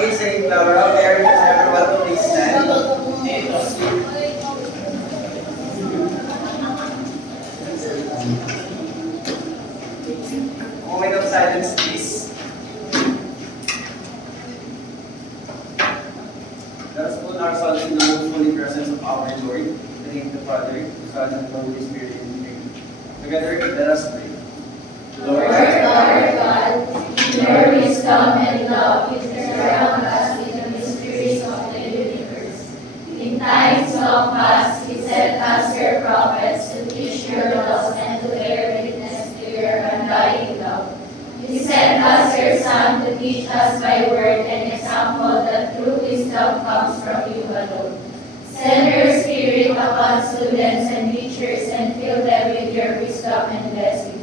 Okay, Saint Laura, Mary, everyone, please stand. Moment of silence, please. Let us put ourselves in the most holy presence of our Lord, in the name of the Father, the Son, and the Holy Spirit, in the name. Together, let us pray. Lord our God, in your wisdom and love, you surround us with the mysteries of the universe. In times long past, you sent us your prophets to teach your laws and to bear witness to your undying love. You sent us your Son to teach us by word and example that true wisdom comes from you alone. Send your Spirit upon students and teachers and fill them with your wisdom and blessings.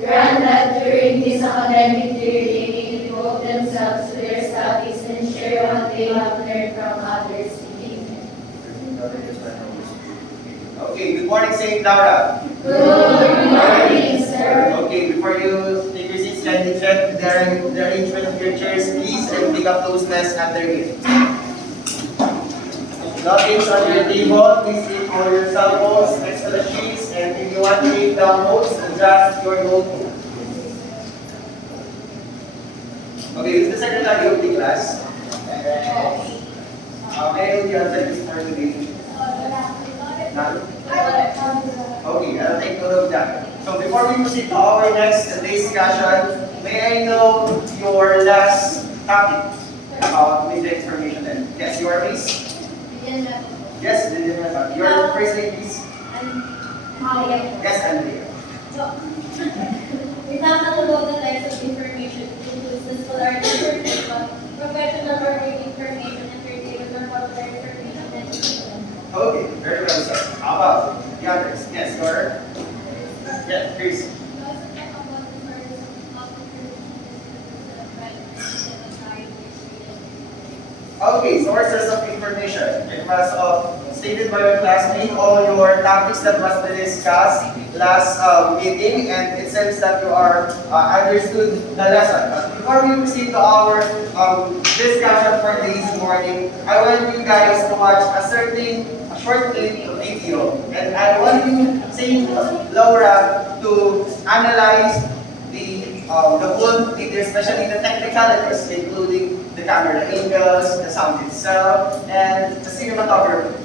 Grant that during this academic year they may devote themselves to their studies and share what they have learned from others. Amen. Okay, good morning, Saint Laura. Good morning, sir. Okay, before you take your seats, kindly check the arrangement of your chairs, please, and pick up those desks under it. Nothing's on your table, please leave all your cell phones next to the sheets, and if you want to take down notes, adjust your notebook. Okay, who's the secretary of the class? May I know the answer is for today? None? Okay, I'll take note of that. So before we proceed to our next discussion, may I know your last topic about media information then? Yes, you are, please? Yes, your first name, please? Yes, Andrea. We talk about the types of information, which includes the scholar information, professional or work information, entertainment or popular information, and education. Okay, very well, sir. How about the others? Yes, your? Yes, Chris. We also talk about the sources of Okay, sources of information. It was stated by your classmate all your topics that was discussed last meeting, and it seems that you are understood the lesson. But before we proceed to our discussion for this morning, I want you guys to watch a short video, and I want you, Saint Laura, to analyze the whole video, especially the technicalities, including the camera angles, the sound itself, and the cinematography.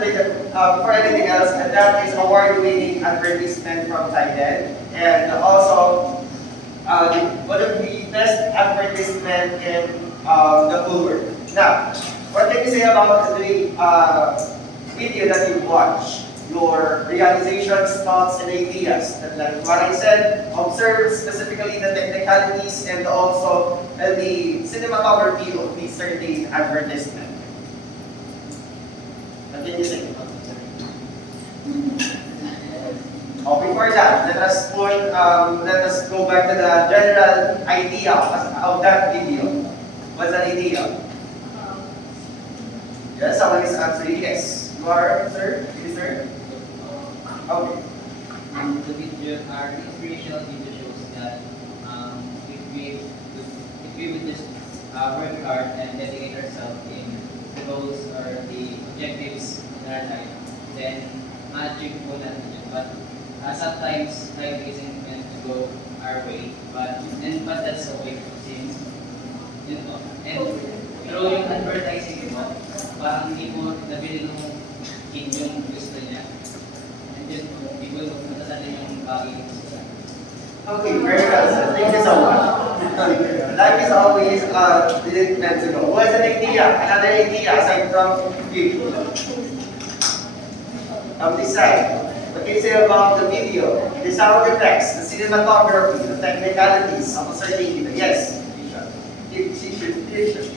before anything else, and that is award-winning advertisement from Thailand, and also one of the best advertisement in the whole world. Now, what can you say about the video that you watched? Your realizations, thoughts, and ideas. And like what I said, observe specifically the technicalities and also the cinematography of the certain advertisement. What can you say? Oh, before that, let us go back to the general idea of that video. What's the idea? Yes, someone is answering yes. You are, sir? Yes, sir? Okay. The video, our inspirational video shows that if we would just work hard and dedicate ourselves in the goals or the objectives in our life, then ma-achieve po natin yun. But sometimes life isn't meant to go our way, but that's okay since yun po. And through yung advertising po, parang hindi po nabili nung kid yung gusto niya. People understand yung Okay, very well, sir. Thank you so much. Life is always didn't meant to go. What's an idea? Another idea aside from you. This side. What can you say about the video, the sound effects, the cinematography, the technicalities of a certain video? Yes, Tisha.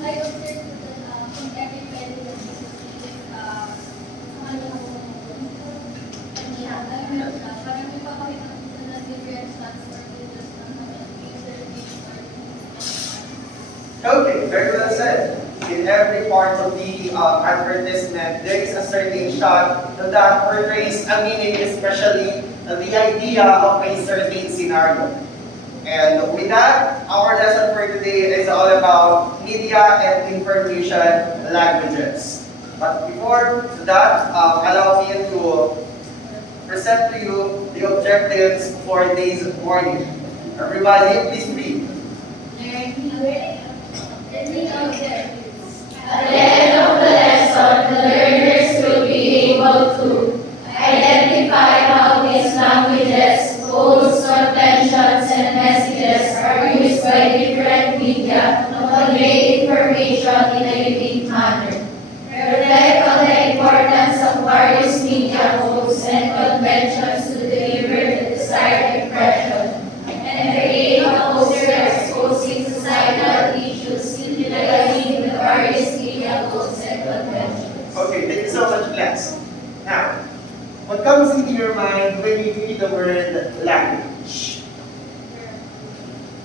I observed that from every video that you see, parang may papakita na different shots or videos na Okay, very well said. In every part of the advertisement, there is a certain shot that portrays a meaning, especially the idea of a certain scenario. And with that, our lesson for today is all about media and information languages. But before that, allow me to present to you the objectives for this morning. Everybody, please read. At the end of the lesson, the learners will be able to identify how these languages, codes, conventions, and messages are used by different media to convey information in a unique manner. Reflect on the importance of various media codes and conventions to deliver the desired impression, and create a poster exposing societal issues utilizing the various media codes and conventions. Okay, thank you so much, class. Now, what comes into your mind when you read the word language?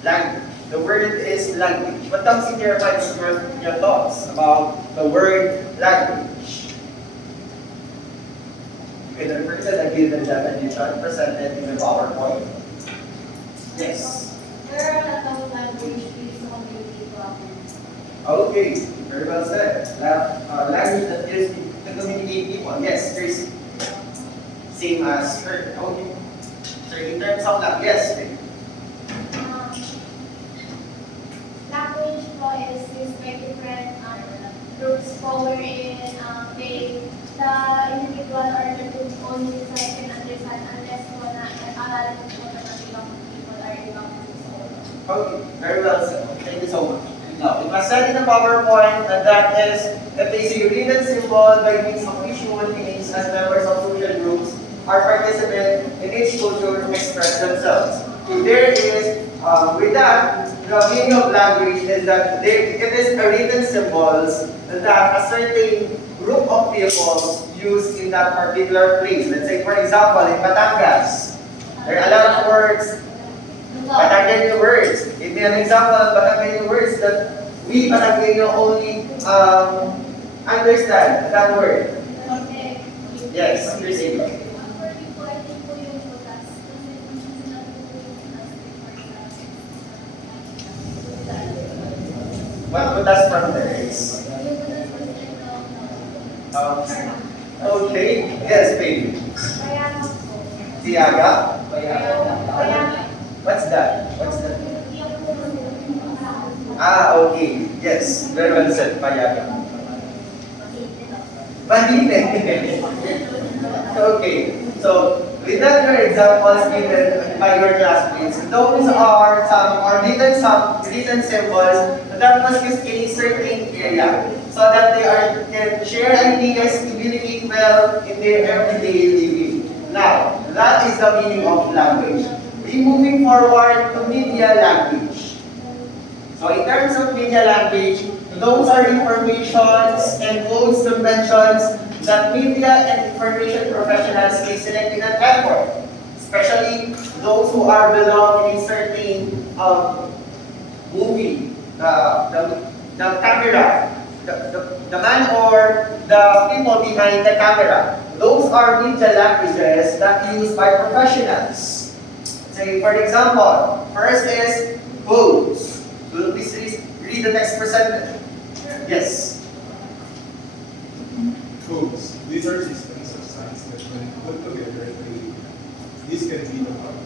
Language. The word is language. What comes into your mind is your thoughts about the word language? You can refer to the given definition presented in the PowerPoint. Yes. There are a lot of language used to communicate properly. Okay, very well said. Language that is to communicate people. Yes, Cris. Same as her. Okay. So in terms of language, yes. Language po is used by different groups wherein the individual or the group only decide can understand unless po na nag-aral po na ng ibang people or ibang groups. Okay, very well said. Thank you so much. Now, it was said in the PowerPoint that is that they see written symbol by means of which human beings as members of social groups are participant in each culture express themselves. There is, with that, the meaning of language is that it is a written symbols that a certain group of people use in that particular place. Let's say, for example, in Batangas, there are a lot of words, Batangueño words. Give me an example of Batangueño words that we Batangueño only understand that word. Yes, you're saying. What would that from there is? Okay, yes, baby. Tiaga? What's that? What's that? Ah, okay. Yes, very well said, Payaga. Malinaw. Okay, so with that your examples given by your classmates, those are some written symbols that must use in a certain area so that can share ideas, communicate well in their everyday living. Now, that is the meaning of language. We moving forward to media language. So in terms of media language, those are informations and codes conventions that media and information professionals may select in an effort, especially those who are belong in a certain movie, the camera, the man or the people behind the camera. Those are media languages that used by professionals. Say, for example, first is codes. Will you please read the text presented? Yes. Codes. These are systems of signs that when put together, these can be defined.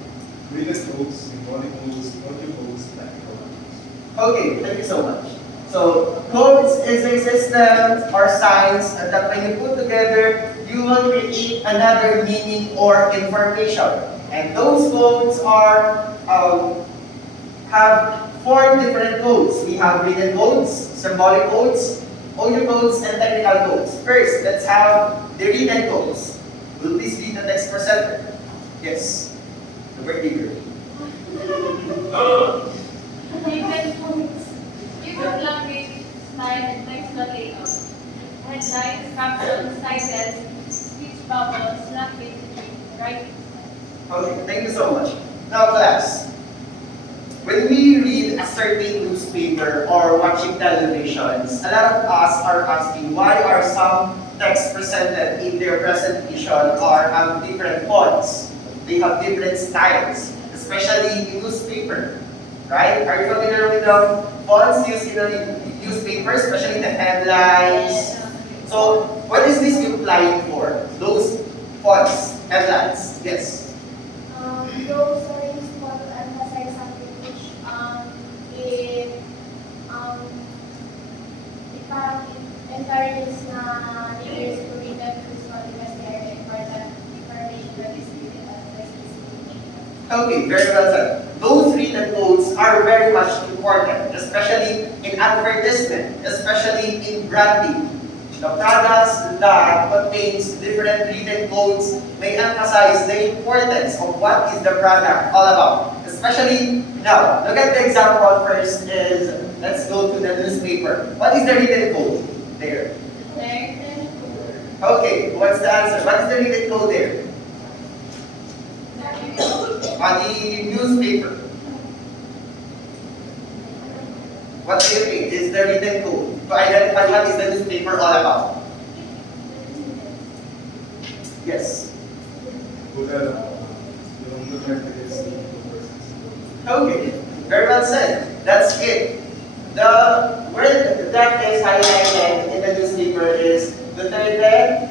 Written codes, symbolic codes, audio codes, technical codes. Okay, thank you so much. So, codes is a system or signs that when you put together, you will create another meaning or information. And those codes have four different codes. We have written codes, symbolic codes, audio codes, and technical codes. First, let's have the written codes. Will please read the text presented? Yes. The word bigger. Different language, style, and textual layout. Headlines, captions, titles, speech bubbles, language, writing. Okay, thank you so much. Now, class, when we read a certain newspaper or watching televisions, a lot of us are asking why are some texts presented in their presentation or have different fonts? They have different styles, especially in newspaper, right? Are you familiar with the fonts used in the newspaper, especially the headlines? So, what is this implying for? Those fonts, headlines, yes. Those are used to emphasize something which it parang encourages na readers to read them truthful because they are the important information that is given at the specific. Okay, very well said. Those written codes are very much important, especially in advertisement, especially in branding. The products that contains different written codes may emphasize the importance of what is the product all about. Especially now, look at the example first is, let's go to the newspaper. What is the written code there? Okay, what's the answer? What is the written code there? On the newspaper. What do you think is the written code to identify what is the newspaper all about? Yes. Okay, very well said. That's it. The word that is highlighted in the newspaper is Duterte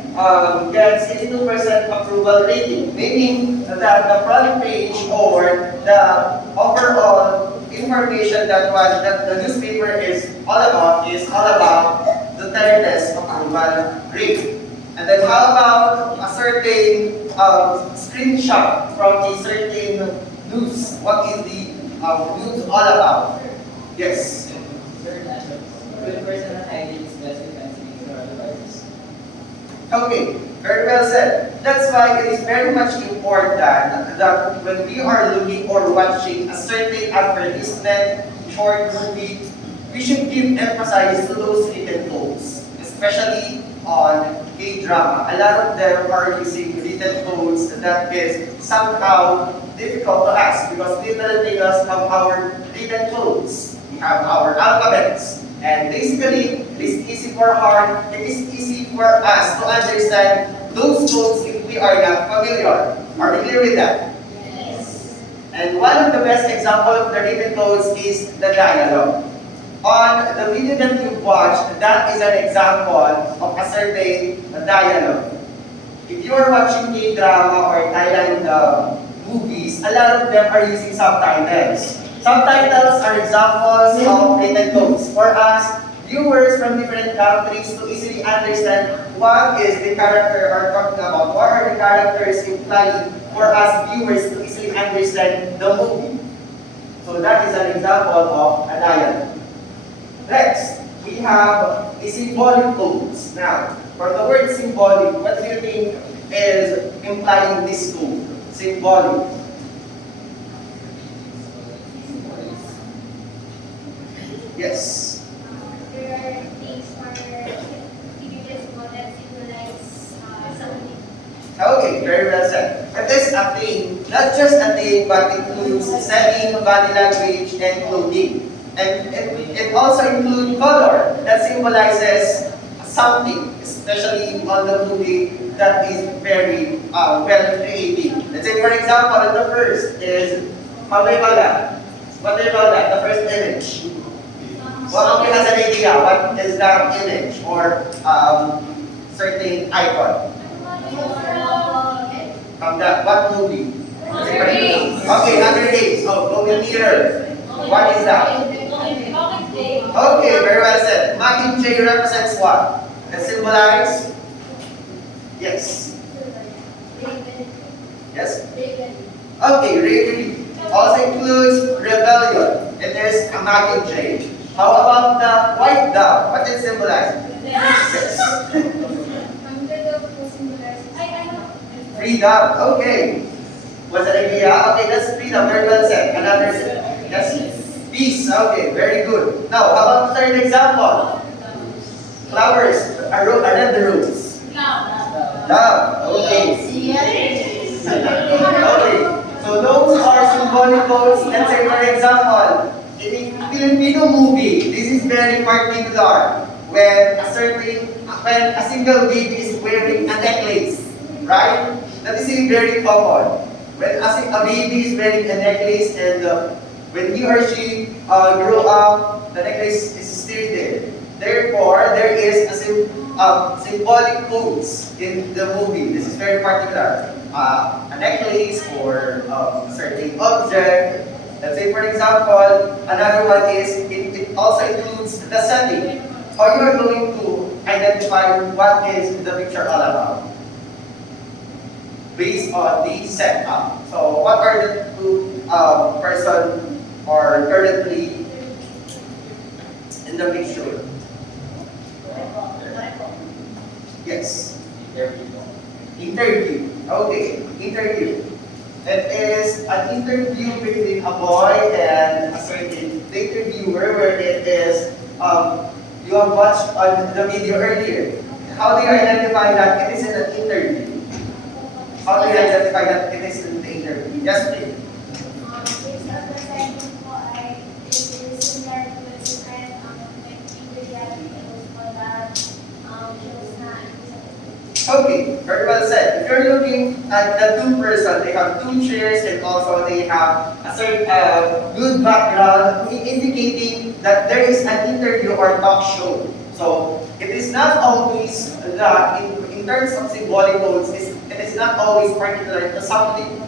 gets 82% approval rating, meaning that the front page or the overall information that the newspaper is all about Duterte's approval rating. And then how about a certain screenshot from a certain news? What is the news all about? Yes. Good personal hygiene is best defense against coronavirus. Okay, very well said. That's why it is very much important that when we are looking or watching a certain advertisement, short movie, we should give emphasis to those written codes, especially on K-drama. A lot of them are using written codes that is somehow difficult to us because little things have our written codes. We have our alphabets. And basically, it is easy for us to understand those codes if we are not familiar. Are we clear with that? Yes. And one of the best example of the written codes is the dialogue. On the video that you watched, that is an example of a certain dialogue. If you are watching K-drama or Thailand movies, a lot of them are using subtitles. Subtitles are examples of written codes for us, viewers from different countries, to easily understand what is the character are talking about? What are the characters implying for us viewers to easily understand the movie? So that is an example of a dialogue. Next, we have a symbolic codes. Now, for the word symbolic, what do you think is implying this code? Symbolic. Yes. There are things or images that symbolize something. Okay, very well said. It is a thing, not just a thing, but includes setting, body language, and clothing. And it also includes color that symbolizes something, especially on the movie that is very well created. Let's say, for example, the first is, how do you call that? What do you call that? The first image. Well, okay, has an idea. What is that image or certain icon? From that, what movie? Hunger Games. Okay, Hunger Games. Oh, going nearer. What is that? Okay, very well said. Mockingjay represents what? That symbolize? Yes. Yes? Okay, bravery. Also includes rebellion. And there's a mockingjay. How about the white dove? What does it symbolize? Yes. Freedom. Okay. What's the idea? Okay, that's freedom. Very well said. Another yes. Peace. Okay, very good. Now, how about the third example? Flowers. Another rose. Love. Okay. Okay. So those are symbolic codes. Let's say, for example, in a Filipino movie, this is very particular. When a single baby is wearing a necklace, right? That is very common. When a baby is wearing a necklace and when he or she grow up, the necklace is still there. Therefore, there is a symbolic codes in the movie. This is very particular. A necklace or a certain object. Let's say, for example, another one is, it also includes the setting. How you are going to identify what is the picture all about? Based on the setup. So, what are the two person or currently in the picture? Yes. Interview. Okay, interview. It is an interview between a boy and a certain interviewer where it is, you have watched on the video earlier. How do you identify that it is in an interview? How do you identify that it is in the interview? Yes, please. Based on the setting po ay it is similar to the different media videos po that shows na Okay, very well said. If you're looking at the two person, they have two chairs and also they have a certain good background indicating that there is an interview or talk show. So it is not always that in terms of symbolic codes, it is not always particular to something.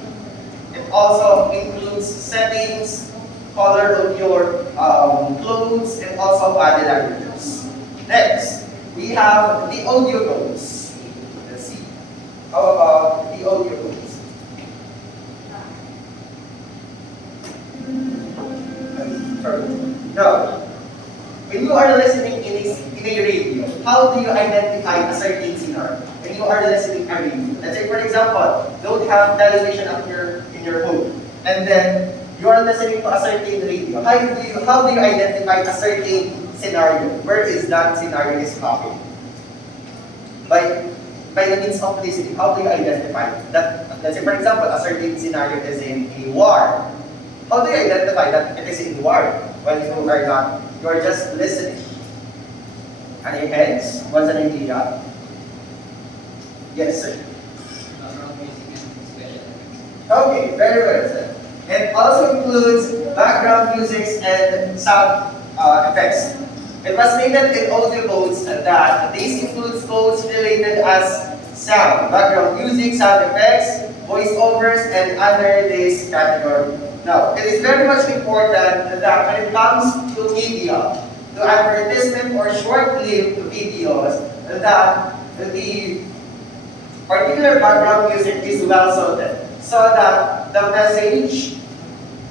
It also includes settings, color of your clothes, and also body languages. Next, we have the audio codes. How about the audio codes? Sorry. Now, when you are listening in a radio, how do you identify a certain scenario? When you are listening a radio, let's say for example, don't have television up in your home, and then you are listening to a certain radio. How do you identify a certain scenario? Where is that scenario is happening? By the means of listening, how do you identify that? Let's say, for example, a certain scenario is in a war. How do you identify that it is in war when you are just listening? Any heads? What's an idea? Yes, sir. Okay, very well, sir. It also includes background music and sound effects. It was stated in audio codes that these includes codes related as sound, background music, sound effects, voiceovers, and under this category. Now, it is very much important that when it comes to media, to advertisement or short-lived videos, that the particular background music is well sorted so that the message,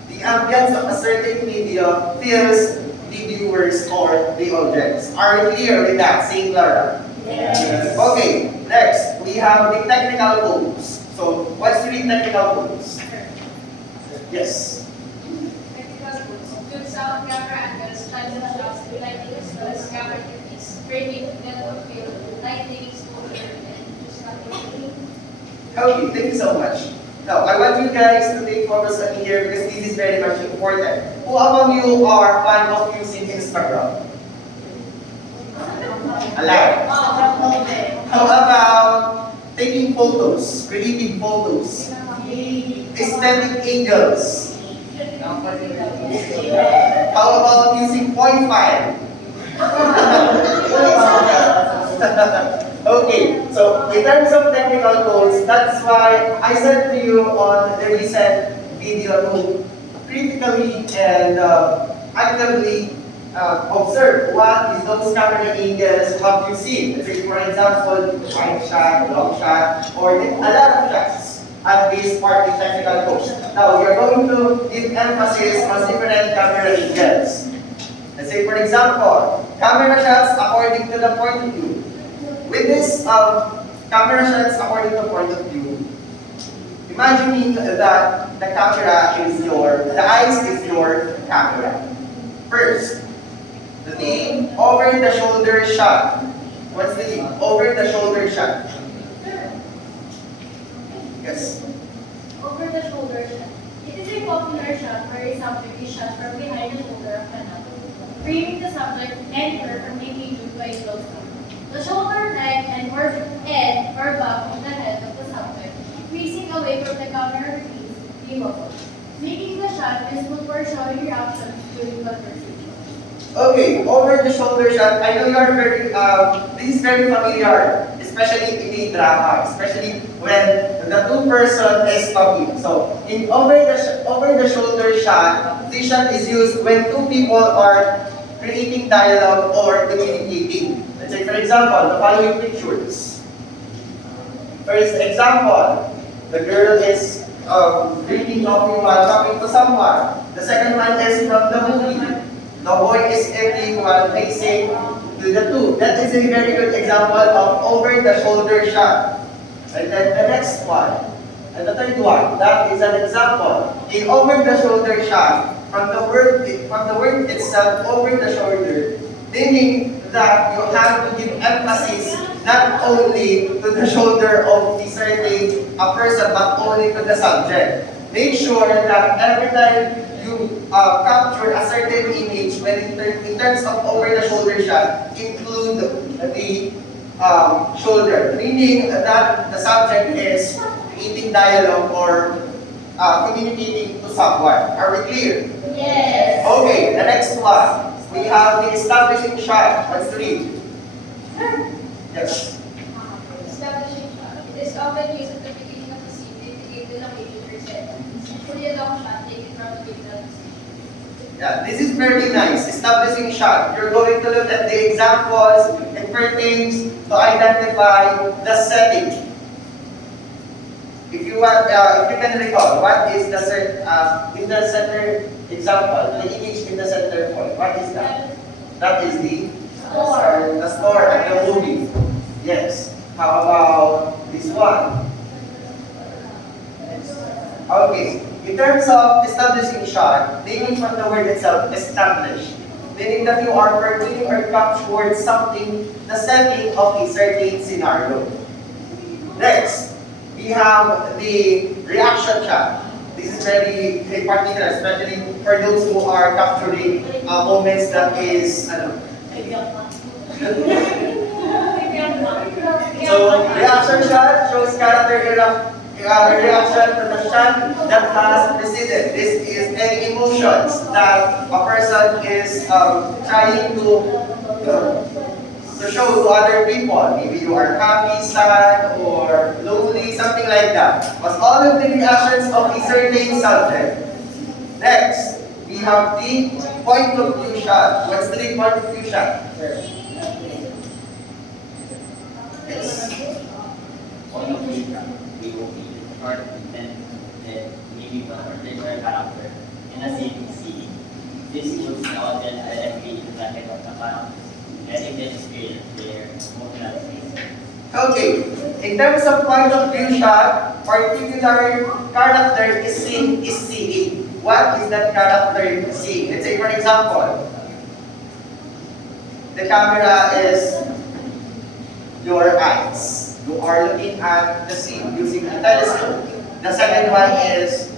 the ambience of a certain media feels the viewers or the audience. Are you clear with that, Saint Clara? Yes. Okay, next we have the technical goals. So, what's the technical goals? Yes. Good sound, camera angles, styles and shots, lighting as well as camera techniques, framing, depth of field, lighting, exposure, and just composition. Okay, thank you so much. Now, I want you guys to take focus on me here because this is very much important. Who among you are fan of using Instagram? A lot. How about taking photos, creating photos, aesthetic angles? How about using point file? Okay, so in terms of technical goals, that's why I said to you on the recent video to critically and actively observe what is those camera angles have you seen. Let's say, for example, wide shot, long shot, or a lot of shots at this part in technical goals. Now, we are going to give emphasis on different camera angles. Let's say, for example, camera shots according to the point of view. With this camera shots according to point of view, imagining that the camera is the eyes is your camera. First, the over-the-shoulder shot. What's the over-the-shoulder shot? Yes. Over the shoulder shot. It is a popular shot where a subject is shot from behind the shoulder of another, freeing the subject and her from making due to a close up. The shoulder, neck, and or back of the head of the subject, facing away from the camera is viewable, making the shot visible for showing reactions during conversation. Okay, over-the-shoulder shot. I know you are very, this is very familiar, especially in a drama, especially when the two person is talking. So, in over-the-shoulder shot, this shot is used when two people are creating dialogue or communicating. Let's say, for example, the following pictures. First example, the girl is drinking coffee while talking to someone. The second one is from the movie. The boy is eating while facing to the two. That is a very good example of over-the-shoulder shot. And then the next one, and the third one, that is an example. In over-the-shoulder shot, from the word itself, over the shoulder, meaning that you have to give emphasis not only to the shoulder of the certain person, but only to the subject. Make sure that every time you capture a certain image, when in terms of over-the-shoulder shot, include the shoulder, meaning that the subject is creating dialogue or communicating to someone. Are we clear? Yes. Okay, the next one. We have the establishing shot. Let's read. Yes. Establishing shot. It is often used at the beginning of the scene to indicate the location or setting. Usually a long shot taken from the beginning of the scene. Yeah, this is very nice. Establishing shot. You're going to look at the examples. It pertains to identify the setting. If you want, if you can recall, what is the in the center example, the image in the center point? What is that? That is the store at the movie. Yes. How about this one? Okay. In terms of establishing shot, meaning from the word itself, establish, meaning that you are pertaining or captured something, the setting of a certain scenario. Next, we have the reaction shot. This is very particular, especially for those who are capturing moments that is, So, reaction shot shows character reaction to the shot that has preceded. This is any emotions that a person is trying to show to other people. Maybe you are happy, sad, or lonely, something like that. But all of the reactions of a certain subject. Next, we have the point of view shot. What's the point of view shot? Yes. Point of view shot. We will be short, intense, and maybe one particular character in a scene. This moves the audience directly into the head of the character, letting them experience their emotional state. Okay, in terms of point of view shot, particular character is seeing. What is that character seeing? Let's say for example, the camera is your eyes. You are looking at the scene using a telescope. The second one is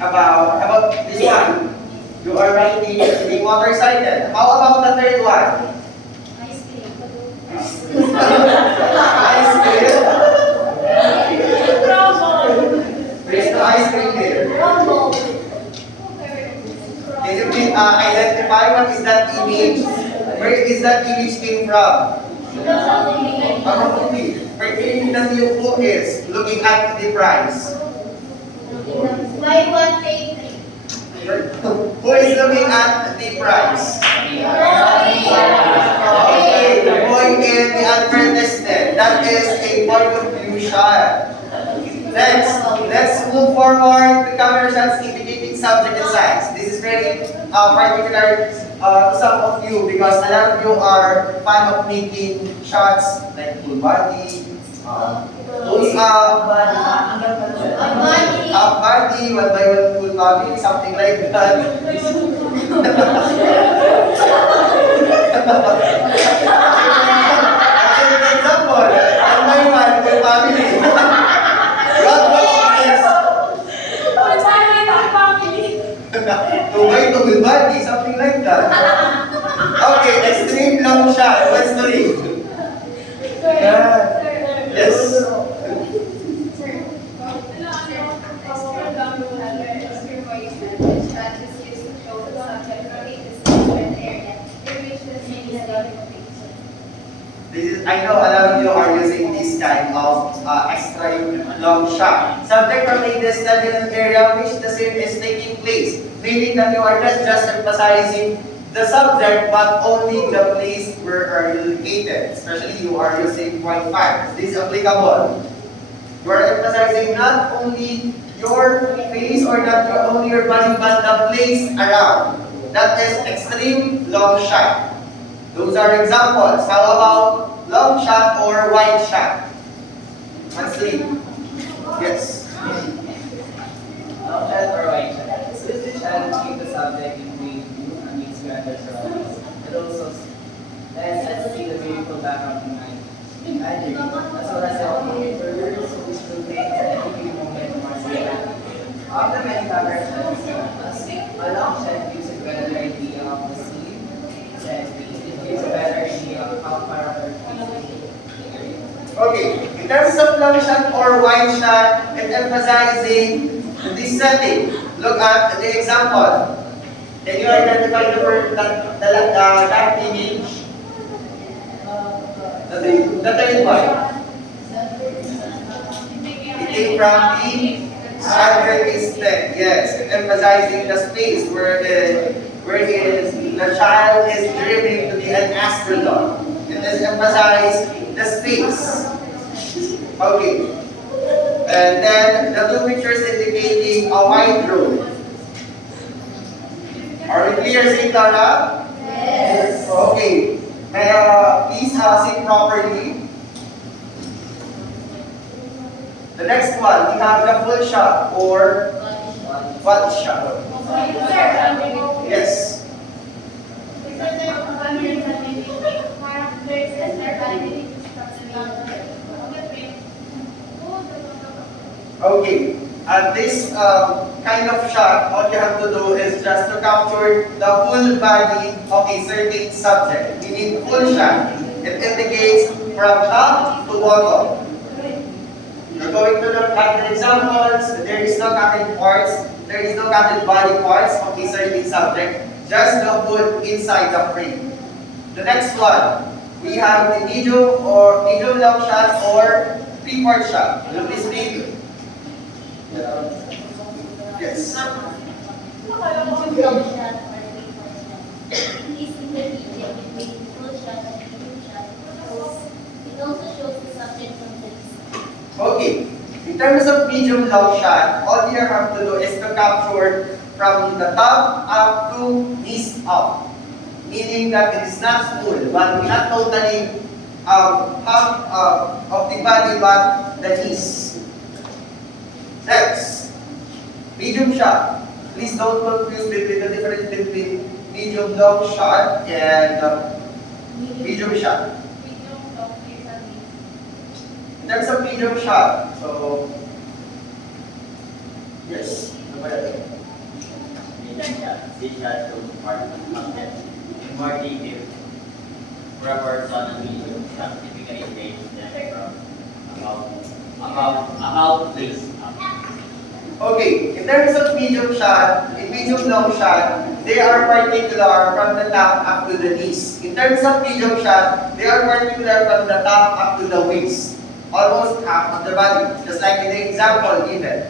about this one. You are riding a motorcycle. How about the third one? Ice cream. There's no ice cream there. Can you please identify what is that image? Where is that image came from? Movie. Pertaining the new book is looking at the price. Buy one, take three. Who is looking at the price? Okay, the boy in the advertisement. That is a point of view shot. Next, let's move forward to camera shots indicating subject and size. This is very particular to some of you because a lot of you are fan of making shots like full body, those half body, one by one full body, something like that. As an example, one by one full body. Two by two full body, something like that. Okay, extreme long shot. What's the name? Yes. I know a lot of you are using this kind of extreme long shot. Subject from a distant in an area which the scene is taking place, meaning that you are not just emphasizing the subject but only the place where are you located. Especially you are using point 5. This is applicable. You are emphasizing not only your face or not only your body but the place around. That is extreme long shot. Those are examples. How about long shot or wide shot? Answer. Yes. Long shot or wide shot? This is shot keep the subject in between you and its grander surroundings. And also, let's see the beautiful background behind. Imagine, as well as the further so this will make an every moment more real. Of the many camera shots, a long shot gives a better idea of the scene, and it gives a better idea of how far apart the area. Okay, in terms of long shot or wide shot, and emphasizing this setting, look at the example. Can you identify that image? The third one. It came from the advertisement. Yes, emphasizing the space where the child is dreaming to be an astronaut. It is emphasize the space. Okay. And then the two pictures indicating a wide road. Are we clear, St. Laura? Yes. Okay. May please sit properly. The next one, we have the full shot or body shot. Yes. Okay. At this kind of shot, all you have to do is just to capture the full body of a certain subject. We need full shot. It indicates from top to bottom. We're going to look at the examples. There is no cutted parts. There is no cutted body parts of a certain subject. Just the hood inside the frame. The next one, we have the medium long shot or 3/4 shot. Will this be? Yes. It also shows the subject from the distance. Okay. In terms of medium long shot, all you have to do is to capture from the top up to knees up. Meaning that it is not full, but not totally half of the body, but the knees. Next, medium shot. Please don't confuse between the difference between medium long shot and medium shot. Medium long is a In terms of medium shot, so yes. This shot shows part of the content in more detail. For a person on medium shot, typically takes them from about this up. Okay, in terms of medium shot, in medium long shot, they are particular from the top up to the knees. In terms of medium shot, they are particular from the top up to the waist. Almost half of the body, just like in the example given.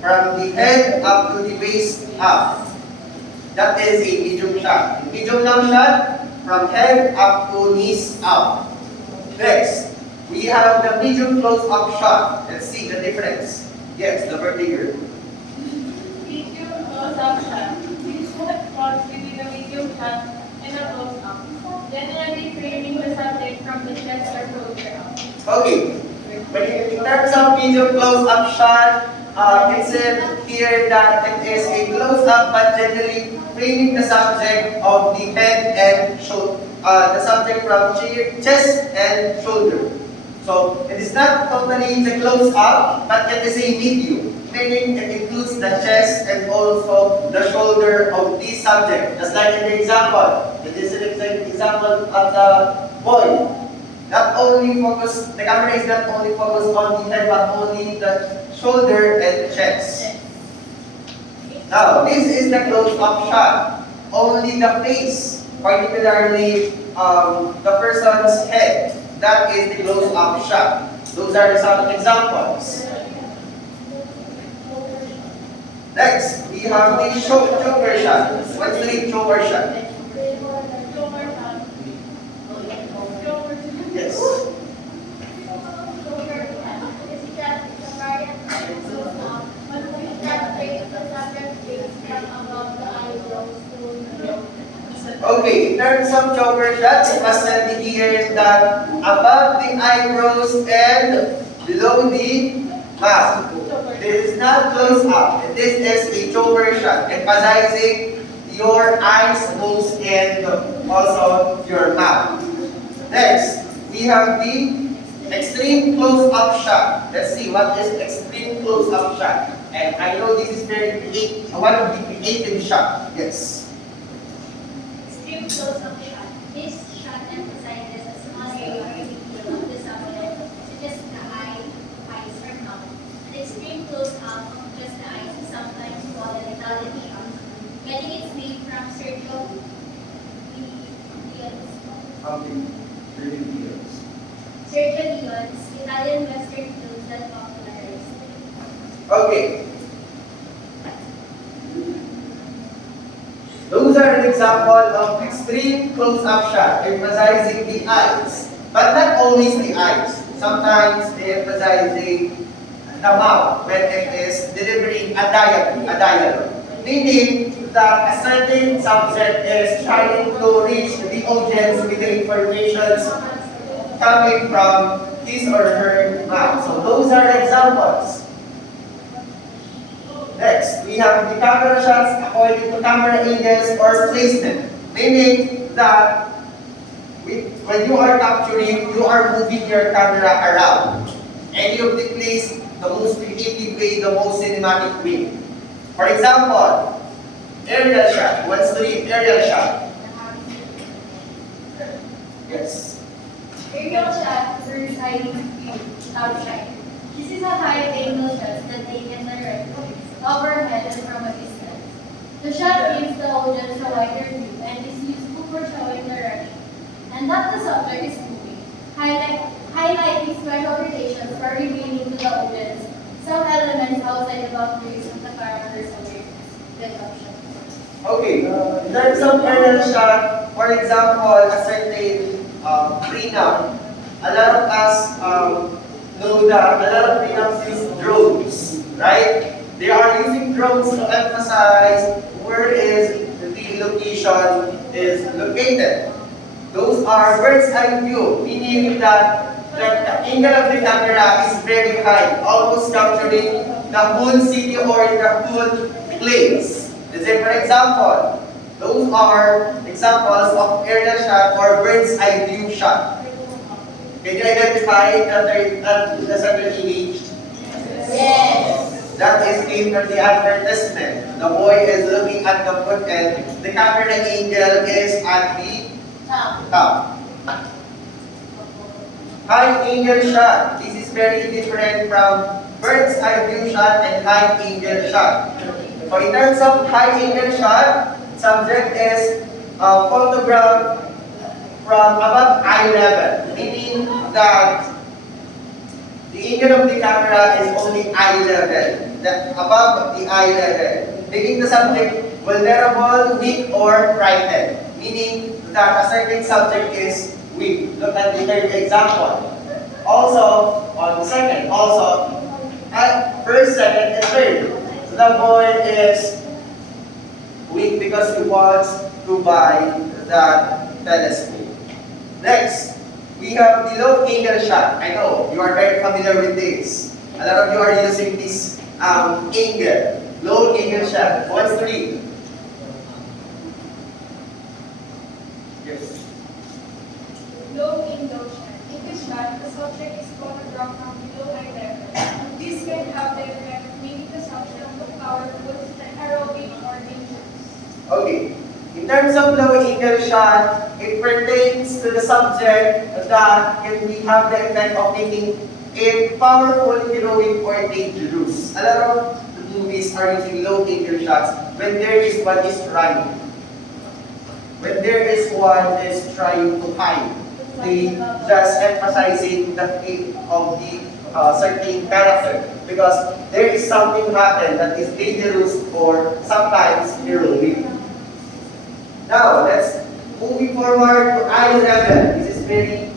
From the head up to the waist up. That is a medium shot. In medium long shot, from head up to knees up. Next, we have the medium close-up shot. Let's see the difference. Yes, the vertical. medium close-up shot. This shot falls between the medium shot and a close-up, generally framing the subject from the chest or shoulder up. Okay. But in terms of medium close-up shot, it said here that it is a close-up but generally framing the subject of the head and shoulder, the subject from chest and shoulder. So it is not totally the close-up, but it is a medium, meaning it includes the chest and also the shoulder of the subject. Just like in the example, it is an example of the boy. Not only focus, the camera is not only focused on the head, but only the shoulder and chest. Now, this is the close-up shot. Only the face, particularly the person's head. That is the close-up shot. Those are some examples. Next, we have the choker shot. What's the choker shot? Yes. Okay, in terms of choker shots, it was said here that above the eyebrows and below the mouth. This is not close up. This is a choker shot, emphasizing your eyes, nose, and also your mouth. Next, we have the extreme close-up shot. Let's see what is extreme close-up shot. And I know this is one of the creative shot. Yes. Extreme close-up shot. This shot emphasizes a small area or detail of the subject, such as the eye, eyes, or mouth. An extreme close-up of just the eyes is sometimes called an Italian shot, getting its name from Sergio Leone's Italian Western films that popularized it. Okay. Those are an example of extreme close-up shot, emphasizing the eyes. But not always the eyes. Sometimes they emphasize the mouth when it is delivering a dialogue. Meaning that a certain subject is trying to reach the audience with the information coming from his or her mouth. So those are examples. Next, we have the camera shots according to camera angles or placement. Meaning that when you are capturing, you are moving your camera around. Any of the place, the most creative way, the most cinematic way. For example, aerial shot. What's the aerial shot? Yes. Aerial shot bird's eye view outside. This is a high-angle shot that taken directly overhead and from a distance. The shot gives the audience a wider view and is useful for showing direction, and that the subject is moving, highlighting special relations for revealing to the audience some elements outside the boundaries of the character's awareness. Good option. Okay, in terms of aerial shot, for example, a certain prenup a lot of us know that a lot of prenups use drones, right? They are using drones to emphasize where is the location is located. Those are bird's eye view, meaning that the angle of the camera is very high, almost capturing the whole city or the whole place. Let's say, for example, those are examples of aerial shot or bird's eye view shot. Can you identify the certain image? Yes. That is came from the advertisement. The boy is looking at the foot and the camera angle is at the top. High angle shot. This is very different from bird's eye view shot and high angle shot. So in terms of high angle shot, subject is photographed from above eye level, meaning that the angle of the camera is only eye level, above the eye level, making the subject vulnerable, weak, or frightened, meaning that a certain subject is weak. Look at the third example. Also, on the second, also, at first, second, and third, the boy is weak because he wants to buy that telescope. Next, we have the low angle shot. I know you are very familiar with this. A lot of you are using this angle, low angle shot. Who wants to read? Yes. Low angle shot. In this shot, the subject is photographed from below eye level. This can have the effect of making the subject look powerful, heroic, or dangerous. Okay. In terms of low angle shot, it pertains to the subject that can have the effect of making it powerful, heroic, or dangerous. A lot of movies are using low angle shots when there is one is running. When there is one is trying to hide. They just emphasizing the fate of the certain character because there is something happen that is dangerous or sometimes heroic. Now, let's moving forward to eye level. This is very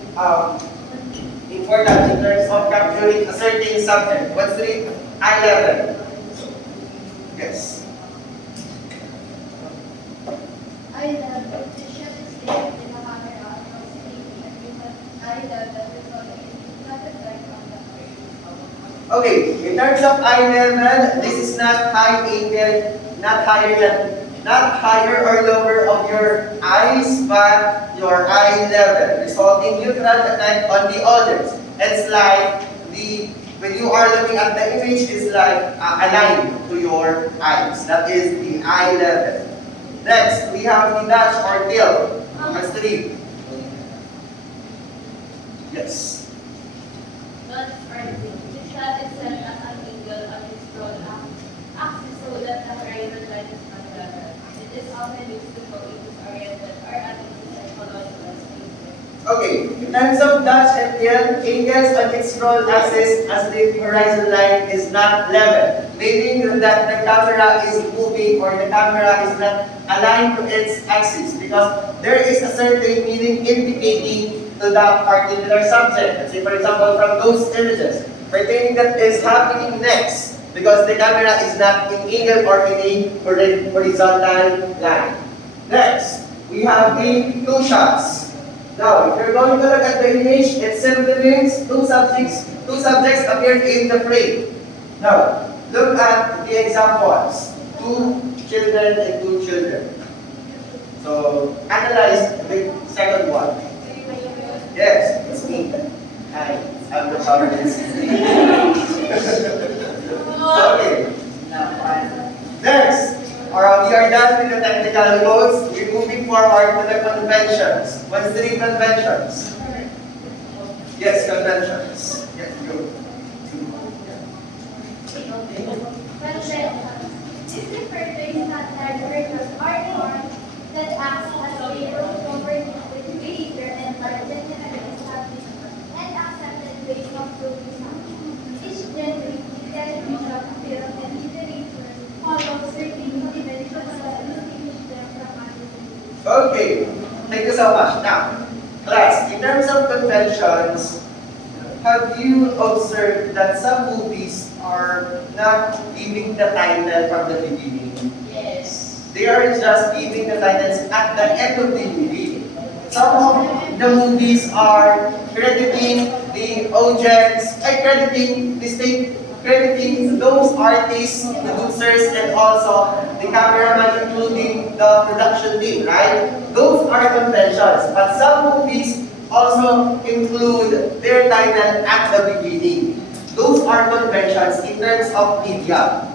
important in terms of capturing a certain subject. What's the eye level? Yes. Eye level. The shot is stated in a camera approximately at human eye level, resulting in not effect on the eye. Okay, in terms of eye level, this is not high angle, not higher or lower of your eyes, but your eye level, resulting neutral effect on the audience. It's like when you are looking at the image, it's like aligned to your eyes. That is the eye level. Next, we have the dash or tail. Let's read. Yes. Not earthly. The shot is set at an angle on its roll axis so that the horizon line is not level. It is often used to show oriented or psychological spaces. Okay, in terms of dash and tail, angles on its roll axis as the horizon line is not level, meaning that the camera is moving or the camera is not aligned to its axis because there is a certain meaning indicating to that particular subject. Let's say, for example, from those images, pertaining that is happening next because the camera is not in angle or in a horizontal line. Next, we have the two shots. Now, if you're going to look at the image, it simply means two subjects appear in the frame. Now, look at the examples. Two children and two children. So, analyze the second one. Yes, it's me. Hi, I'm the governance. Okay. Next, we are done with the technical codes. We're moving forward to the conventions. What's the conventions? Yes, conventions. Yes, go. This refers to a standard virtual art form that acts as a label governing the behavior and legitimate established and accepted ways of doing something. Each genre, television, film, and literature follows certain conventions that distinguish them from other. Okay, thank you so much. Now, Class, in terms of conventions, have you observed that some movies are not giving the title from the beginning? Yes. They are just giving the titles at the end of the movie. Some of the movies are crediting the audience, crediting the state, crediting those artists, producers, and also the cameraman, including the production team, right? Those are conventions. But some movies also include their title at the beginning. Those are conventions in terms of media.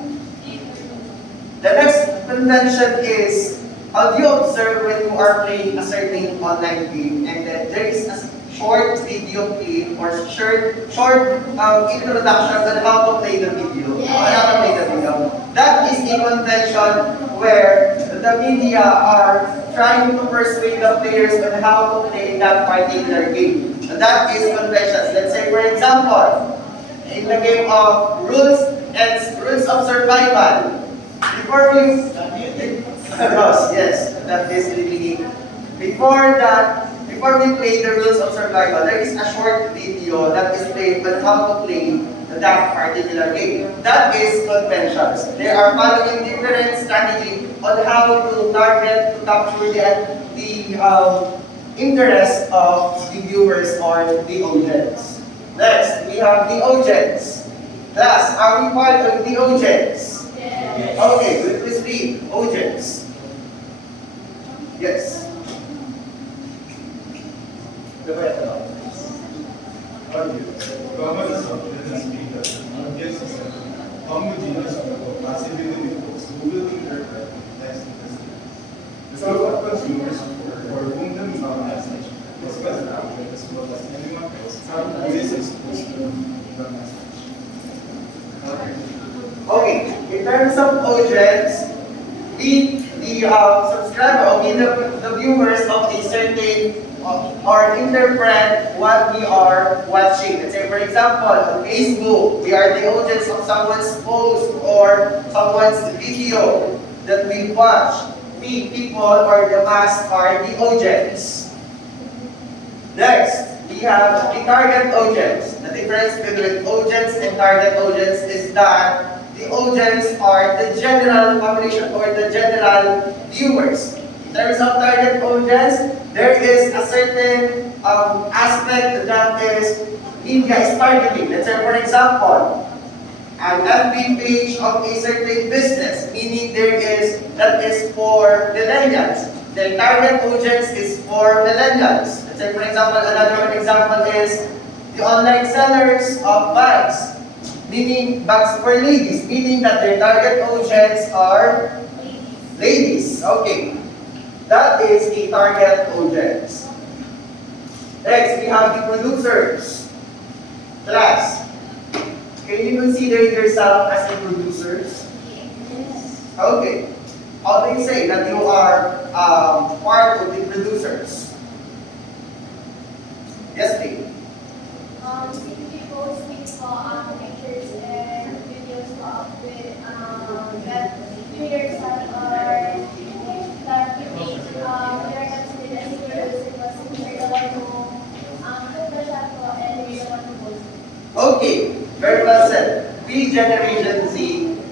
The next convention is, how do you observe when you are playing a certain online game and then there is a short video clip or short introduction on how to play the video. How to play the video. That is a convention where the media are trying to persuade the players on how to play that particular game. And that is conventions. Let's say, for example, in the game of rules of survival. Before we yes, that is really before we play the rules of survival, there is a short video that is played on how to play that particular game. That is conventions. They are following different strategy on how to target, to capture the interest of the viewers or the audience. Next, we have the audience. Class, are we part of the audience? Yes. Okay, good. Please read. Audience. Yes. Common assumption has been that audience is a homogeneous group of massive individuals who will interpret text messages. The group of consumers for whom the message was constructed as well as anyone else who is exposed to the message. Okay, in terms of audience, the subscriber, the viewers of a certain or interpret what we are watching. Let's say, for example, on Facebook, we are the audience of someone's post or someone's video that we watch. We people or the mass are the audience. Next, we have the target audience. The difference between audience and target audience is that the audience are the general population or the general viewers. In terms of target audience, there is a certain aspect that is media is targeting. Let's say, for example, an FB page of a certain business, meaning that is for millennials. The target audience is for millennials. Let's say, for example, another example is the online sellers of bags, meaning bags for ladies, meaning that their target audience are ladies. Okay, that is a target audience. Next, we have the producers. Class, can you consider yourself as a producers? Okay. How do you say that you are part of the producers? Yes, please. Simply posting pictures and videos with that viewers that are that we think they are considered as videos because we're the one who put the shot po and we're the one who post it. Okay, very well said. We Generation Z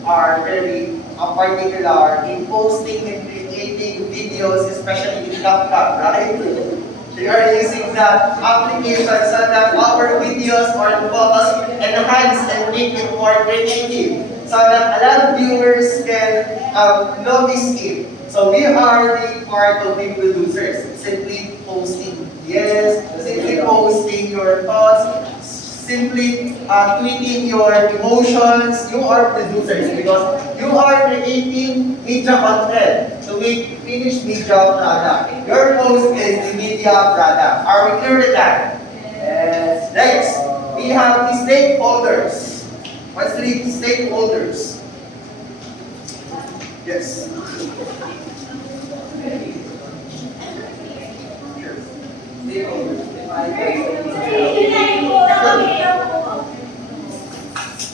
are very particular in posting and creating videos, especially in laptop, right? They are using that application so that our videos or photos enhance and make it more creative, so that a lot of viewers can notice it. So we are the part of the producers. Simply posting, yes, simply posting your thoughts, simply tweeting your emotions. You are producers because you are creating media content to make finished media product. Your post is the media product. Are we clear with that? Yes. Next, we have the stakeholders. What's the stakeholders? Yes.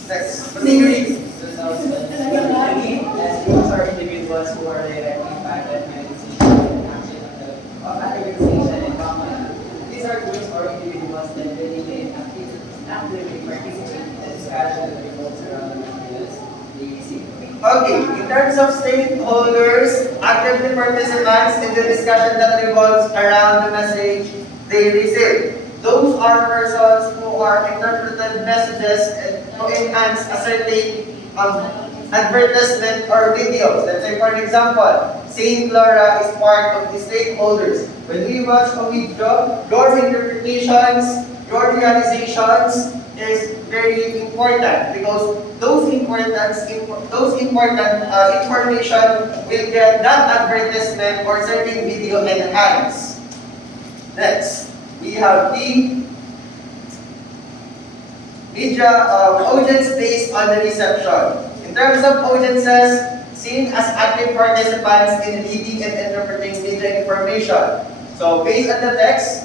Next, continue. As groups or individuals who are directly impacted by decisions and action of the organization and company. discussion that revolves around the materials they receive. Okay, in terms of stakeholders, actively participants in the discussion that revolves around the message they receive. Those are persons who are interpreted messages and to enhance a certain advertisement or videos. Let's say, for example, Saint Laura is part of the stakeholders. When we watch a video, your interpretations, your realizations is very important because those important information will get that advertisement or certain video enhanced. Next, we have the media audience based on the reception. In terms of audiences, seen as active participants in reading and interpreting media information. So based on the text,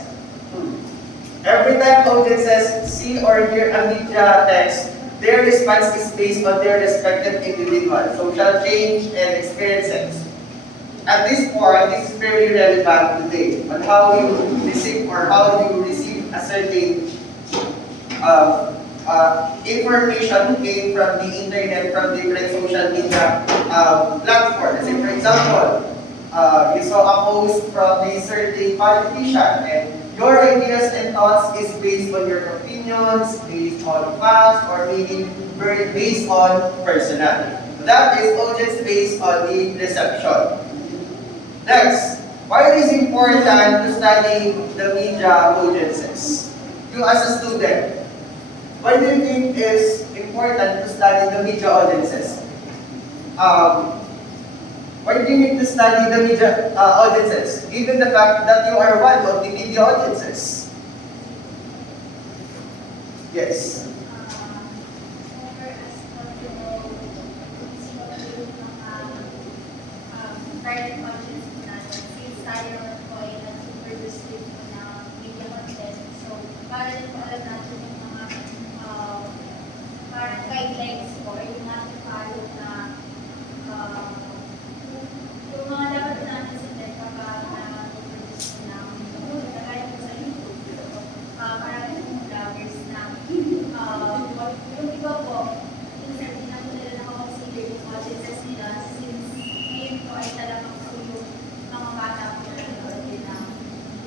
every time audiences see or hear a media text, their response is based on their respective individual, social change, and experiences. At this point, this is very relevant today on how you receive or how you receive a certain information came from the internet, from different social media platforms. Let's say, for example, you saw a post from a certain politician, and your ideas and thoughts is based on your opinions, based on facts, or maybe very based on personality. That is audience based on the reception. Next, why it is important to study the media audiences? You as a student, why do you think it is important to study the media audiences? Why do you need to study the media audiences, given the fact that you are one of the media audiences? Yes. Target audience po natin, since tayo po ay nag-produce din po na media content. So, para din po alam natin yung mga parang guidelines po, or yung natin follow na yung mga dapat natin sundan kapag nag-produce po na kagaya po sa YouTube. Parang yung vloggers na yung iba po, minsan din natin nila nakakonsider yung audiences nila since ngayon po ay talagang po yung mga bata po na nanonood din ng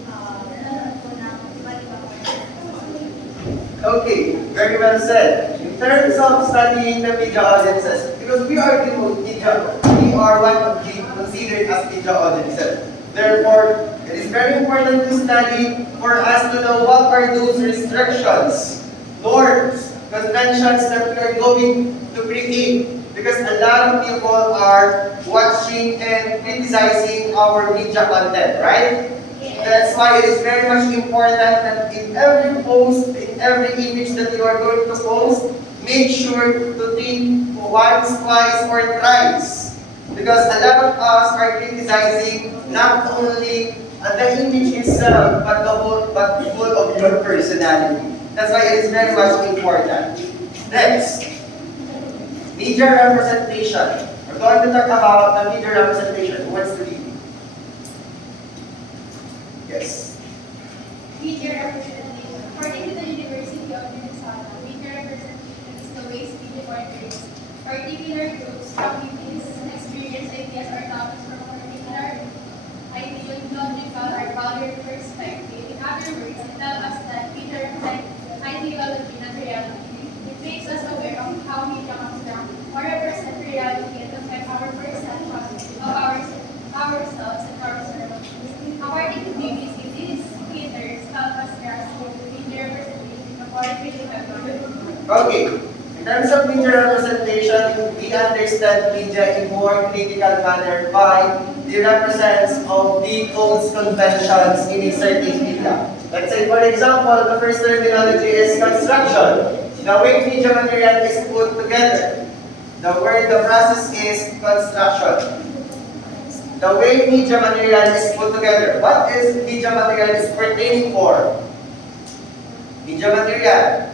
nanonood po ng iba-iba po. Okay, very well said. In terms of studying the media audiences, because we are one of the considered as media audiences. Therefore, it is very important to study for us to know what are those restrictions, norms, conventions that we are going to create. Because a lot of people are watching and criticizing our media content, right? That's why it is very much important that in every post, in every image that you are going to post, make sure to think once, twice, or thrice. Because a lot of us are criticizing not only the image itself, but the whole of your personality. That's why it is very much important. Next, media representation. We're going to talk about the media representation. Who wants to read? Yes. Media representation. According to the University of Minnesota, media representation is the ways media portrays particular groups, communities, experience, ideas, or topics from a particular ideological or value perspective. In other words, it tells us that media reflects ideology, not reality. It makes us aware of how media comes from or represent reality and affect our perception of ourselves and our surroundings. According to BBC, these theaters help us grasp the media representation of our individual. Okay. In terms of media representation, we understand media in more critical manner by the represents of the codes conventions in a certain media. Let's say, for example, the first terminology is construction. The way media material is put together. The process is construction. The way media material is put together. What is media material is pertaining for? Media material.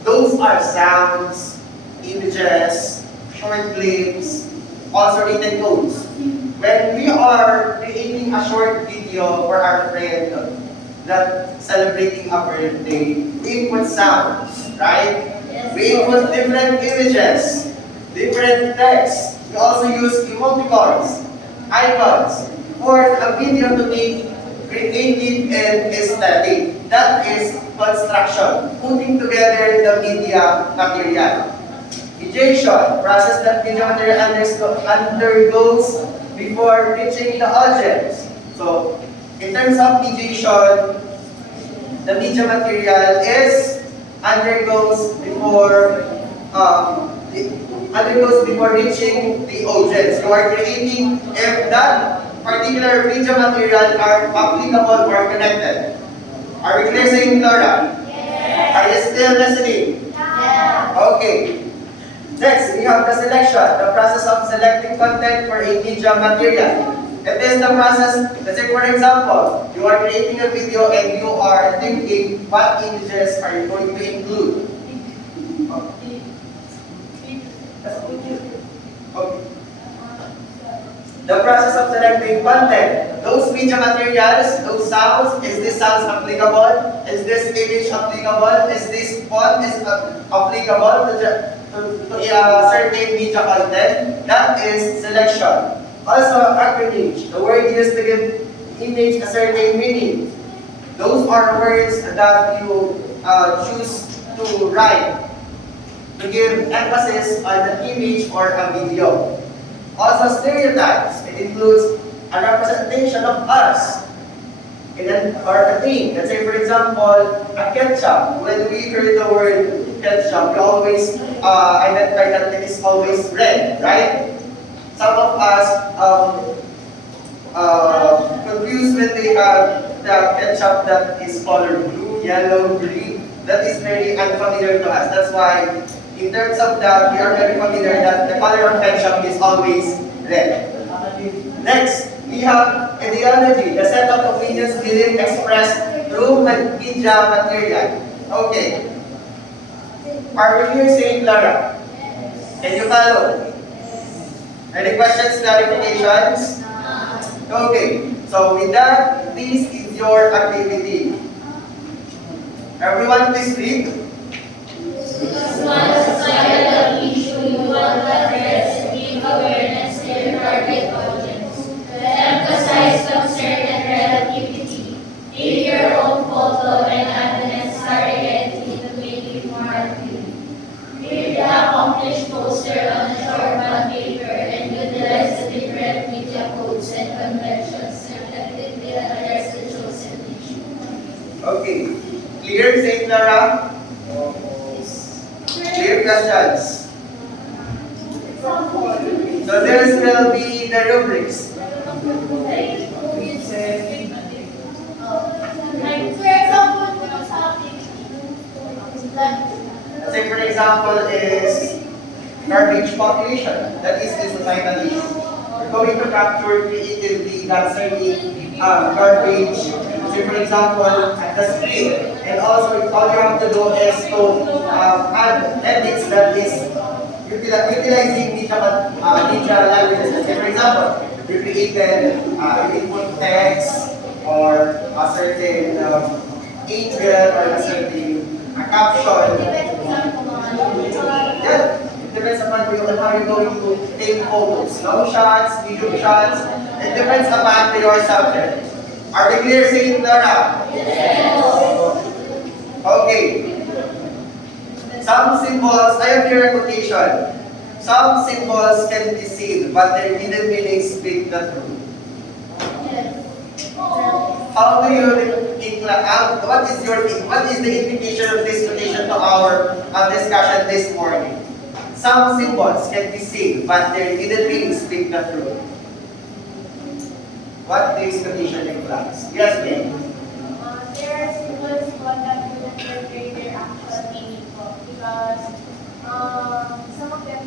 Those are sounds, images, short clips, also written codes. When we are creating a short video for our friend that celebrating a birthday, we input sounds, right? We input different images, different text. We also use emoticons, icons, for a video to be creative and aesthetic. That is construction, putting together the media material. Mediation, process that media material undergoes before reaching the audience. So, in terms of mediation, the media material is undergoes before reaching the audience. You are creating if that particular media material are applicable or connected. Are we clear saying Laura? Yes. Are you still listening? Yeah. Okay. Next, we have the selection, the process of selecting content for a media material. It is the process, let's say for example, you are creating a video and you are thinking what images are you going to include. Okay. The process of selecting content. Those media materials, those sounds, is this sounds applicable? Is this image applicable? Is this font applicable to a certain media content? That is selection. Also, acronage, the word used to give image a certain meaning. Those are words that you choose to write to give emphasis on an image or a video. Also, stereotypes. It includes a representation of us or a thing. Let's say, for example, a ketchup. When we hear the word ketchup, we always identify that it is always red, right? Some of us confused when they have the ketchup that is color blue, yellow, green. That is very unfamiliar to us. That's why, in terms of that, we are very familiar that the color of ketchup is always red. Next, we have ideology, the set of opinions being expressed through media material. Okay. Are we here saying Lara? Can you follow? Any questions, clarifications? Okay, so with that, this is your activity. Everyone please read. One societal issue you want to address and give awareness to your target audience. To emphasize concern and relativity, take your own photo and add the necessary editing to make it more appealing. Create the accomplished poster on a short bond paper and utilize the different media codes and conventions to effectively address the chosen issue. Okay, clear, Saint Clara? Clear questions? So this will be the rubrics. Like, for example, sa activity, Let's say for example is garbage population. That is the societal issue. We're going to capture creatively that certain garbage. Say for example at the street. And also all you have to do is to add edits that is utilizing media languages. Let's say for example, you created input text or a certain angel or a certain caption. Yeah, it depends upon how you're going to take photos. Long shots, medium shots. It depends upon your subject. Are we clear, Saint Laura? Okay. Some symbols, I have here a quotation. Some symbols can be seen, but their hidden meanings speak the truth. How do you what is the implication of this quotation to our discussion this morning? Some symbols can be seen, but their hidden meanings speak the truth. What is quotation in class? Yes, ma'am. there are symbols that wouldn't portray their actual meaning po because some of them,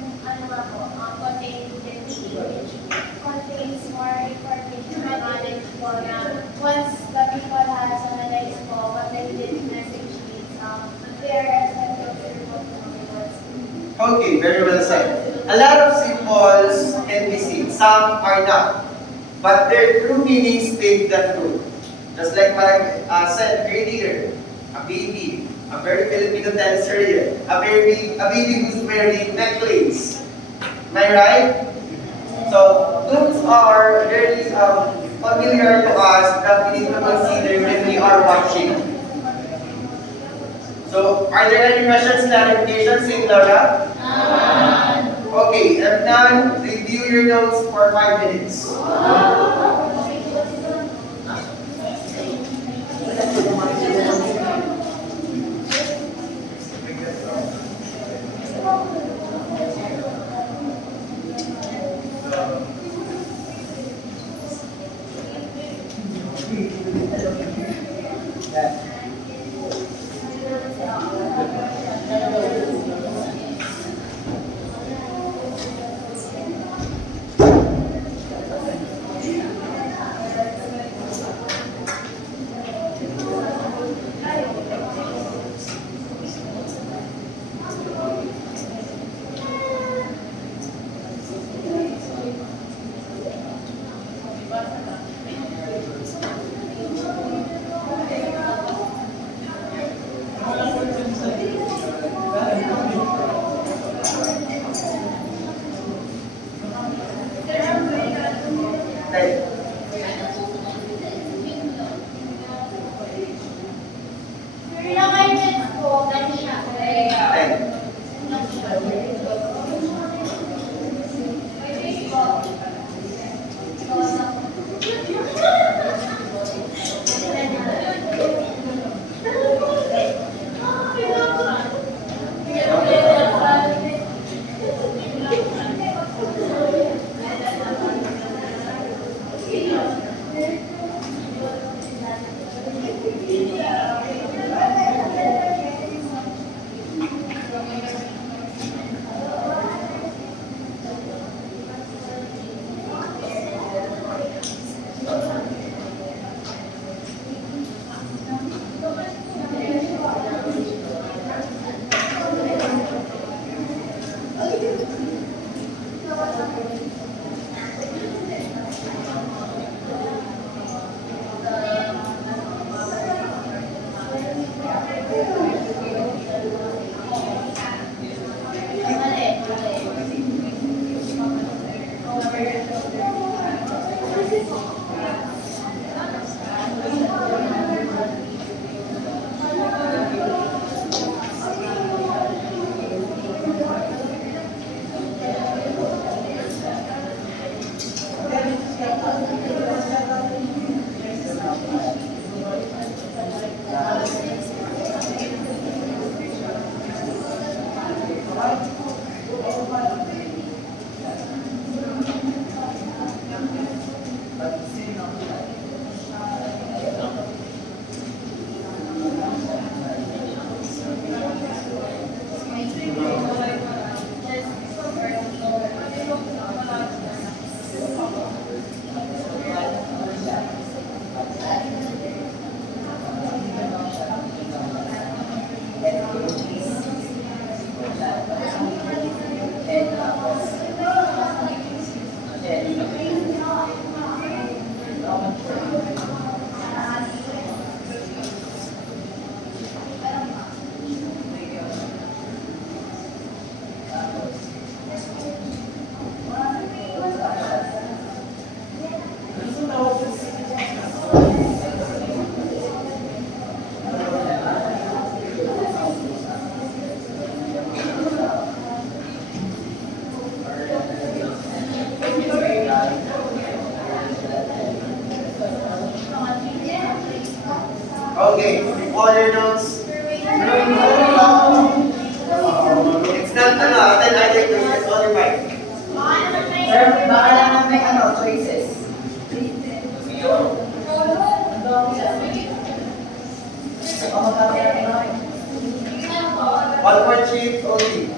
contain their meaning, which contains more information and knowledge po na once the people has analyzed po what the hidden message means, they are accepted to report to the words. Okay, very well said. A lot of symbols can be seen, some are not. But their true meanings speak the truth. Just like what I said earlier, a baby, A very Filipino dancer here. A baby who's wearing necklace. Am I right? So those are very familiar to us that we need to consider when we are watching. So are there any questions, clarifications, St. Laura? Okay, if none, review your notes for 5 minutes. Requirements po, kanina. Okay, all your notes. It's not then I take this, it's only 5. Sir, baka naman may choices. One more sheet only.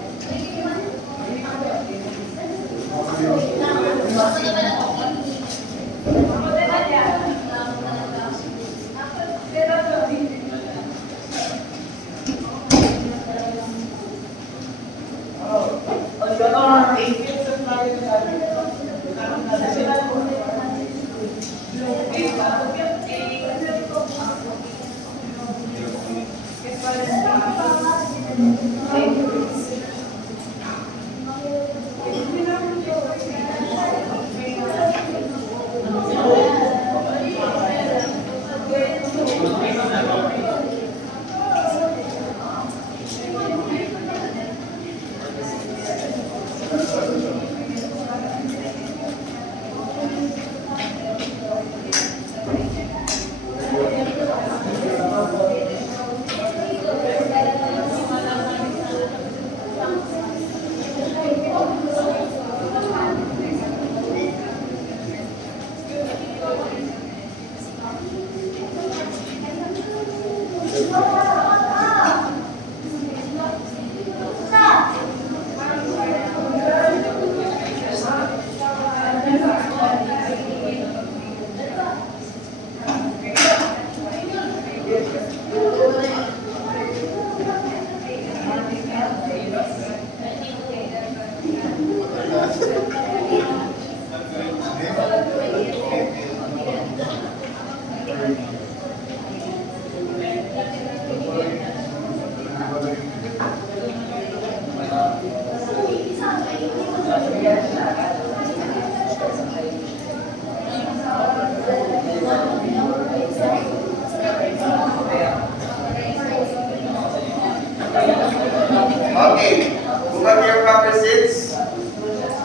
Okay, move on to your proper seats.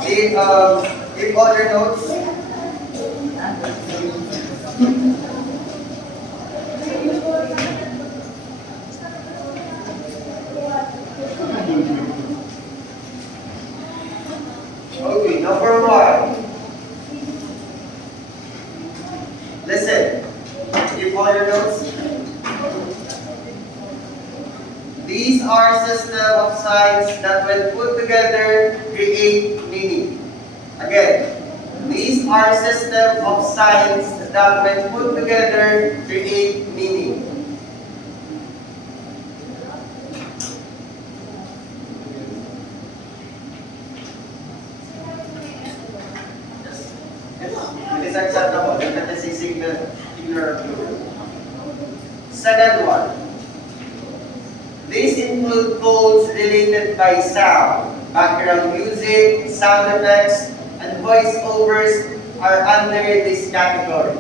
Give all your notes. Okay, number one. Listen. Give all your notes. These are system of signs that when put together create meaning. Again, these are system of signs that when put together create meaning. It is acceptable. Look at the singular plural. Second one. These include codes related by sound, background music, sound effects, and voiceovers are under this category.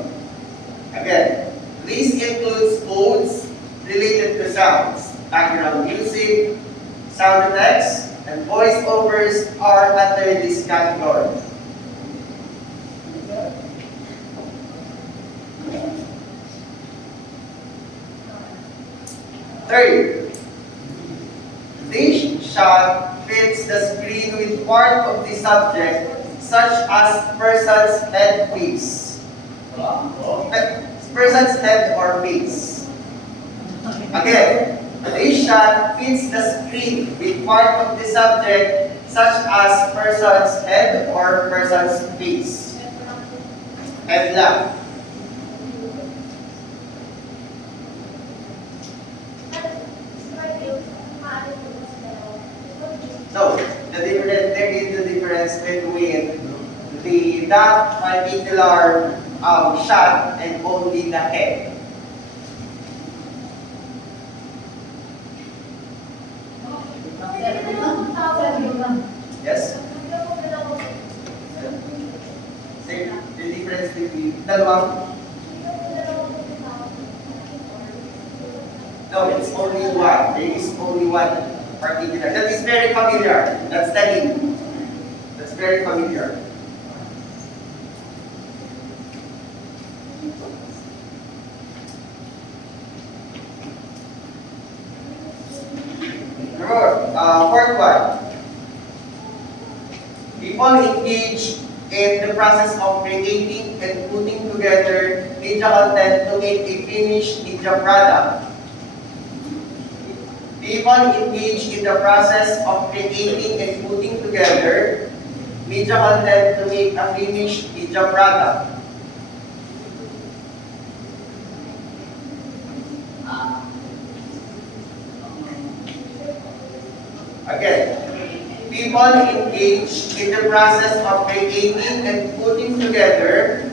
Again, these includes codes related to sounds, background music, sound effects, and voiceovers are under this category. Third, this shot fits the screen with part of the subject, such as person's head face. Person's head or face. Again, this shot fits the screen with part of the subject, such as person's head or person's face. And lamp. No, there is the difference between that particular shot and only the head. Yes? The difference between dalawang. No, it's only one. There is only one particular. That is very familiar. That's the hint. That's very familiar. Fourth one. People engage in the process of creating and putting together media content to make a finished media product. People engage in the process of creating and putting together media content to make a finished media product. Again, people engage in the process of creating and putting together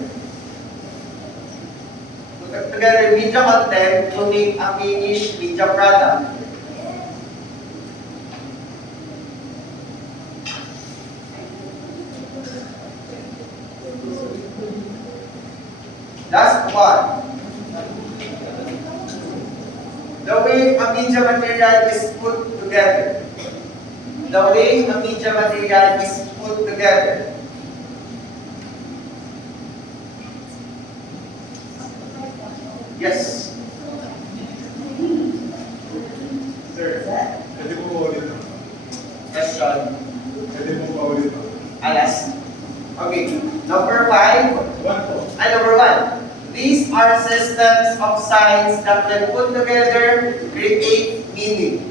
media content to make a finished media product. media material is put together. The way a media material is put together. Yes. Sir, pwede po ba ulit? Question. Pwede po ba ulit? Alas. Okay. Number 5. One po. Number 1. These are systems of signs that when put together create meaning.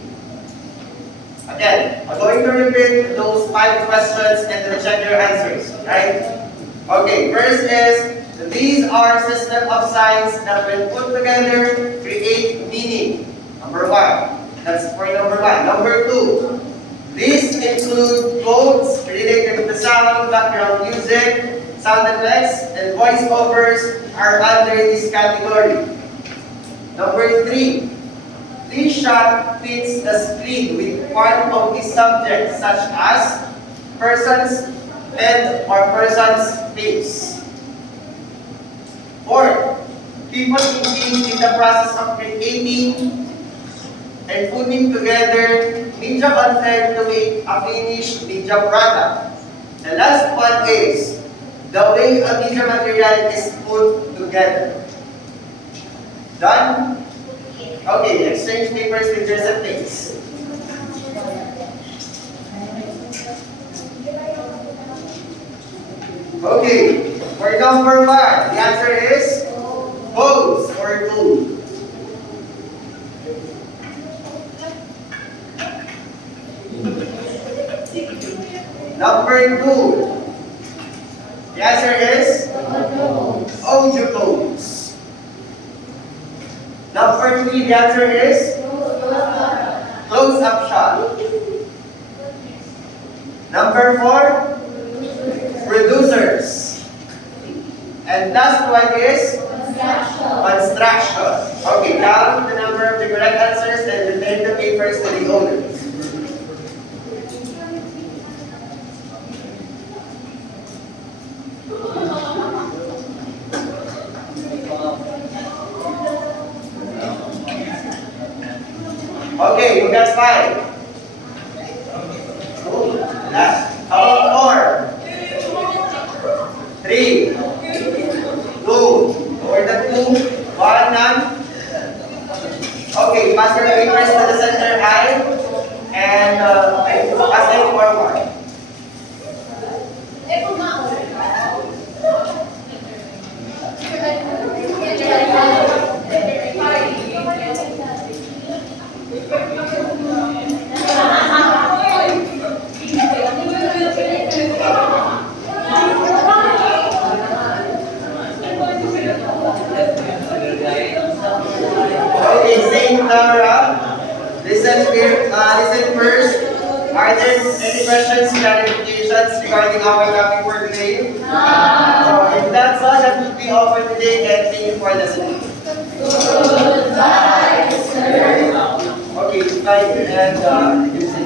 Again, I'm going to repeat those 5 questions and then check your answers. Right? Okay. First is, these are system of signs that when put together create meaning. Number 1. That's for number 1. Number 2. These include codes related to the sound, background music, sound effects, and voiceovers are under this category. Number 3. This shot fits the screen with part of the subject such as person's head or person's face. 4. People engage in the process of creating and putting together media content to make a finished media product. The last one is the way a media material is put together. Done? Okay, exchange papers with your settings. Okay, for number 1, the answer is both or two. Number 2, the answer is audio codes. Number 3, the answer is close-up shot. Number 4, producers. And last one is construction. Okay, count the number of the correct answers and return the papers to the owners. Okay, you got 5. Last. How about 4? 3. 2. More than 2. 1, none. Okay, pass your papers to the center aisle and pass them forward. Okay, Saint Laura, listen first. Are there any questions, clarifications regarding our topic for today? So if that's all, that would be all for today, and thank you for listening. Goodbye, sir. Okay, goodbye, and you say.